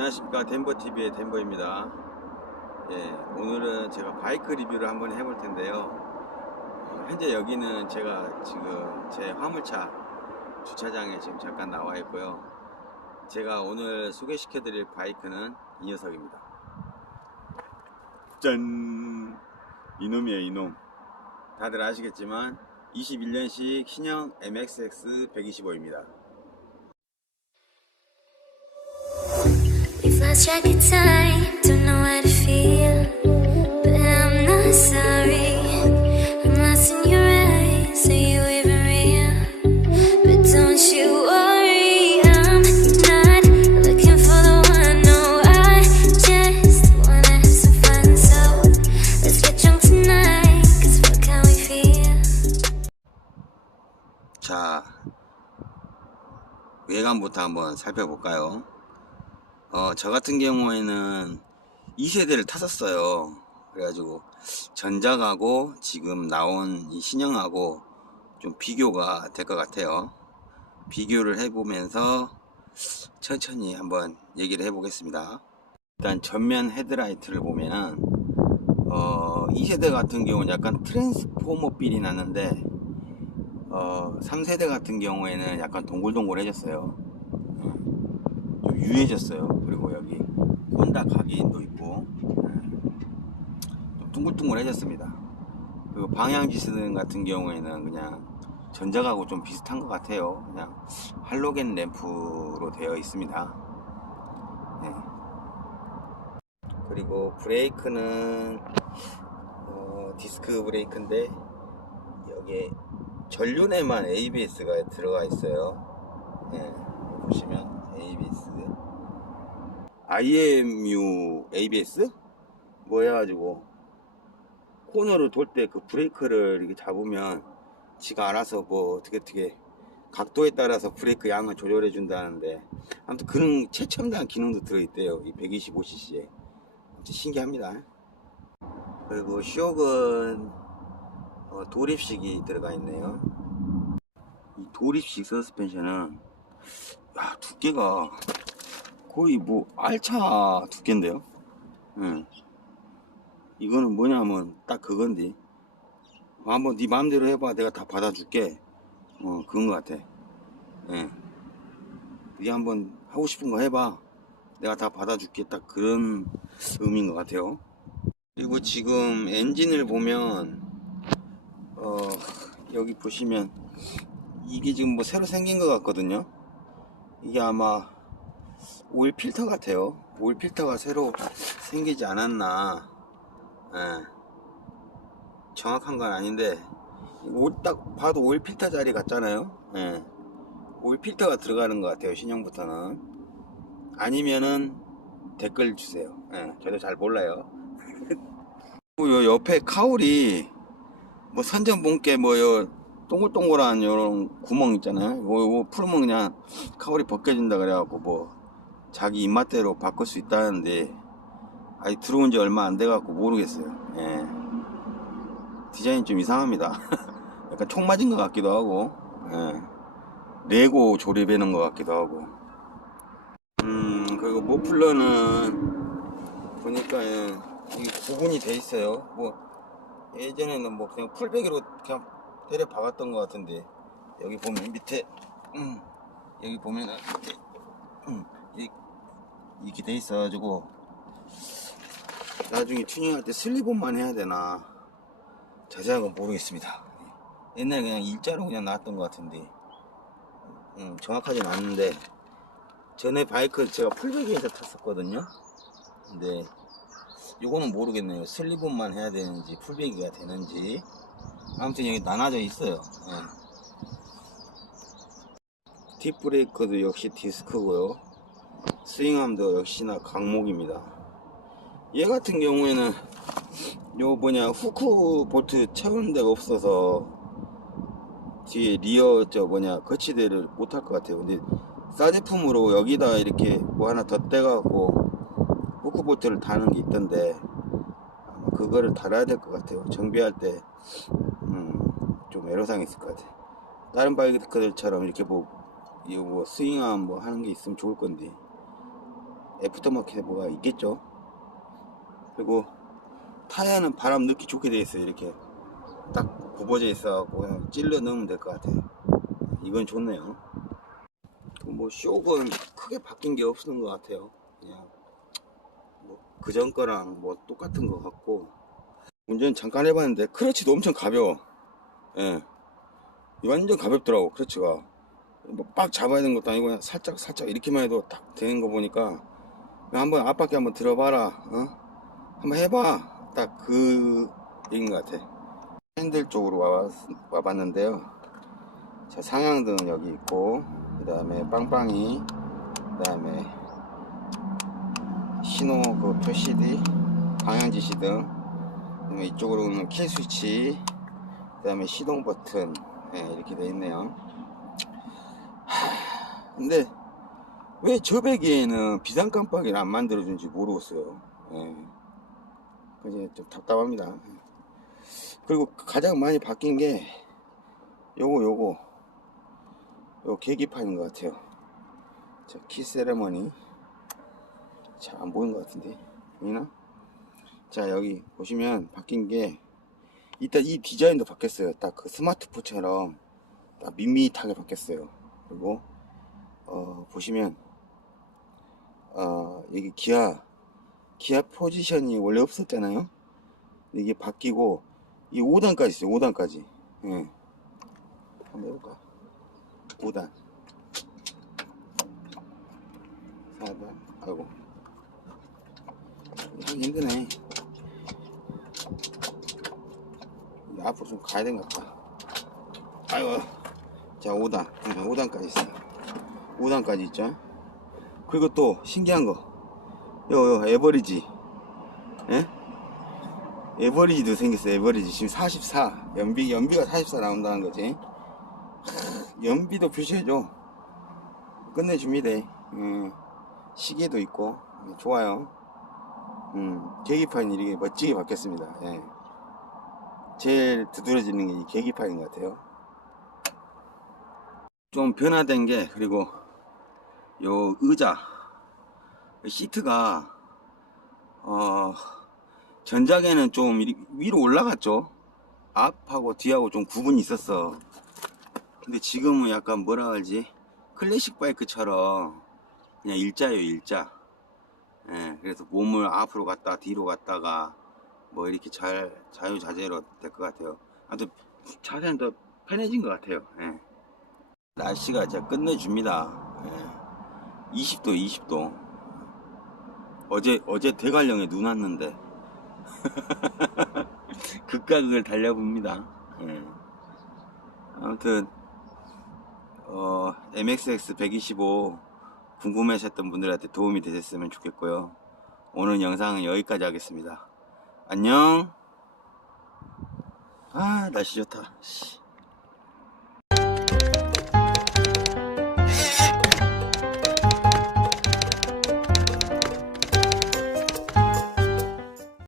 안녕하십니까. 덴버TV의 덴버입니다. 예, 오늘은 제가 바이크 리뷰를 한번 해볼 텐데요. 어, 현재 여기는 제가 지금 제 화물차 주차장에 지금 잠깐 나와 있고요. 제가 오늘 소개시켜 드릴 바이크는 이 녀석입니다. 짠! 이놈이에요 이놈. 다들 아시겠지만 21년식 신형 MXX 125입니다 외관부터 한번 살펴볼까요? 어, 저 같은 경우에는 2세대를 탔었어요. 그래가지고, 전작하고 지금 나온 이 신형하고 좀 비교가 될 것 같아요. 비교를 해보면서 천천히 한번 얘기를 해보겠습니다. 일단 전면 헤드라이트를 보면은, 어, 2세대 같은 경우는 약간 트랜스포머 빌이 났는데, 어, 3세대 같은 경우에는 약간 동글동글해졌어요. 유해졌어요. 그리고 여기 혼다 각인도 있고, 어, 좀 둥글둥글해졌습니다. 그리고 방향지스등 같은 경우에는 그냥 전작하고 좀 비슷한 것 같아요. 그냥 할로겐 램프로 되어 있습니다. 네. 그리고 브레이크는 어, 디스크 브레이크인데 여기에 전륜에만 ABS가 들어가 있어요. 예, 보시면 ABS, IMU ABS 뭐 해가지고 코너를 돌 때 그 브레이크를 이렇게 잡으면 지가 알아서 뭐 어떻게 어떻게 각도에 따라서 브레이크 양을 조절해 준다는데 아무튼 그런 최첨단 기능도 들어있대요. 이 125cc에 아무튼 신기합니다. 그리고 쇼크는 어, 도립식이 들어가 있네요. 이 도립식 서스펜션은 야, 두께가 거의 뭐 알차 두께인데요. 예. 이거는 뭐냐면 딱 그건데 한번 네 마음대로 해봐 내가 다 받아줄게 어 그런 것 같아 예. 네 한번 하고 싶은 거 해봐 내가 다 받아줄게 딱 그런 의미인 것 같아요 그리고 지금 엔진을 보면 어, 여기 보시면 이게 지금 뭐 새로 생긴 것 같거든요. 이게 아마 오일 필터 같아요. 오일 필터가 새로 생기지 않았나. 예. 정확한 건 아닌데 올, 딱 봐도 오일 필터 자리 같잖아요. 예. 오일 필터가 들어가는 것 같아요. 신형부터는. 아니면은 댓글 주세요. 예. 저도 잘 몰라요. 요 옆에 카울이 뭐 선전본께 뭐요 동글동글한 요런 구멍 있잖아요. 요, 요 풀면 그냥 카울이 벗겨진다 그래갖고 뭐 자기 입맛대로 바꿀 수 있다는데 아직 들어온 지 얼마 안 돼갖고 모르겠어요. 예. 디자인이 좀 이상합니다. 약간 총 맞은 것 같기도 하고, 예. 레고 조립해 놓은 것 같기도 하고. 음, 그리고 모플러는 보니까 예, 구분이 돼 있어요. 뭐 예전에는 뭐 그냥 풀베기로 그냥 때려 박았던 것 같은데 여기 보면 밑에 음, 여기 이렇게, 음, 이- 이렇게 돼 있어가지고 나중에 튜닝할 때 슬리본만 해야 되나 자세한 건 모르겠습니다. 옛날에 그냥 일자로 그냥 나왔던 것 같은데 음, 정확하진 않는데 전에 바이크 제가 풀베기에서 탔었거든요. 근데 요거는 모르겠네요. 슬리본만 해야 되는지 풀베기가 되는지 아무튼 여기 나눠져 있어요. 예. 뒷브레이크도 역시 디스크고요. 스윙암도 역시나 강목입니다. 얘 같은 경우에는 요 뭐냐 후크 볼트 채우는 데가 없어서 뒤에 리어 저 뭐냐 거치대를 못할 것 같아요. 근데 싸제품으로 여기다 이렇게 뭐 하나 덧대갖고 후크 볼트를 다는 게 있던데 아마 그거를 달아야 될 것 같아요. 정비할 때 음, 좀 애로사항이 있을 것 같아. 다른 바이크들처럼 이렇게 뭐 이거 뭐 스윙암 뭐 하는 게 있으면 좋을 건데 애프터마켓에 뭐가 있겠죠. 그리고 타이어는 바람 넣기 좋게 돼 있어요. 이렇게 딱 굽어져 있어갖고 그냥 찔러 넣으면 될 것 같아요. 이건 좋네요. 그뭐 쇼크는 크게 바뀐 게 없는 것 같아요. 그냥 뭐 그전 거랑 뭐 똑같은 것 같고 운전 잠깐 해봤는데 크러치도 엄청 가벼워. 예. 완전 가볍더라고 크러치가. 뭐 빡 잡아야 되는 것도 아니고 살짝 살짝 이렇게만 해도 딱 되는 거 보니까 한번 앞바퀴 한번 들어봐라. 어? 한번 해봐. 딱 그 얘기인 것 같아. 핸들 쪽으로 와, 와봤는데요. 자, 상향등은 여기 있고, 그 다음에 빵빵이, 그 다음에 신호 그 표시들, 방향 지시등, 그 다음에 이쪽으로는 킬 스위치, 그 다음에 시동 버튼, 예, 이렇게 돼 있네요. 하, 근데 왜저 베개에는 비상 깜빡이를 안 만들어준지 모르겠어요. 예. 그게 좀 답답합니다. 그리고 가장 많이 바뀐 게 요거 요거 요 계기판인 것 같아요. 자, 키 세레머니. 잘 안 보이는 것 같은데. 보이나? 자, 여기 보시면 바뀐 게 일단 이 디자인도 바뀌었어요. 딱 그 스마트폰처럼 딱 밋밋하게 바뀌었어요. 그리고 어, 보시면 어, 여기 기아 기아 포지션이 원래 없었잖아요. 이게 바뀌고 이 5단까지 있어요. 5단까지. 예. 한번 해볼까? 5단. 4단. 아이고. 하기 힘드네. 이제 앞으로 좀 가야 되는 것 같다. 아이고. 자, 5단. 5단까지 있어요. 5단까지 있죠. 그리고 또 신기한 거. 요, 요, 에버리지. 예? 에버리지도 생겼어요. 에버리지. 지금 44. 연비, 연비가 44 나온다는 거지. 하, 연비도 표시해줘. 끝내줍니다. 예. 시계도 있고. 예, 좋아요. 음, 계기판이 이렇게 멋지게 바뀌었습니다. 예. 제일 두드러지는 게 이 계기판인 것 같아요. 좀 변화된 게, 그리고 요 의자. 시트가, 어, 전작에는 좀 위로 올라갔죠. 앞하고 뒤하고 좀 구분이 있었어. 근데 지금은 약간 뭐라 하지? 클래식 바이크처럼 그냥 일자예요, 일자. 예, 그래서 몸을 앞으로 갔다 뒤로 갔다가 뭐 이렇게 잘 자유자재로 될 것 같아요. 아무튼 자세는 더 편해진 것 같아요. 예. 날씨가 진짜 끝내줍니다. 예. 20도, 20도. 어제 어제 대관령에 눈 왔는데 극각을 달려봅니다. 예. 아무튼 어, MXX 125 궁금해하셨던 분들한테 도움이 되셨으면 좋겠고요. 오늘 영상은 여기까지 하겠습니다. 안녕. 아 날씨 좋다. 씨.